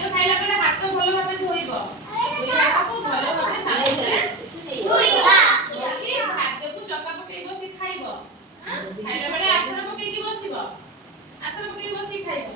ଖାଦ୍ୟ ଖାଇଲା ବେଳେ ହାତ ଭଲ ଭାବେ ଧୋଇବ। ଦୁଇ ହାତକୁ ଭଲ ଭାବେ ସାବୁନରେ ଧୋଇବ। ଧୋଇକି ଖାଦ୍ୟକୁ ଚକା ପକେଇ ବସି ଖାଇବ। ଖାଇଲା ବେଳେ ଆସନ ପକେଇକି ବସିବ। ଆସନ ପକେଇକି ବସି ଖାଇବ।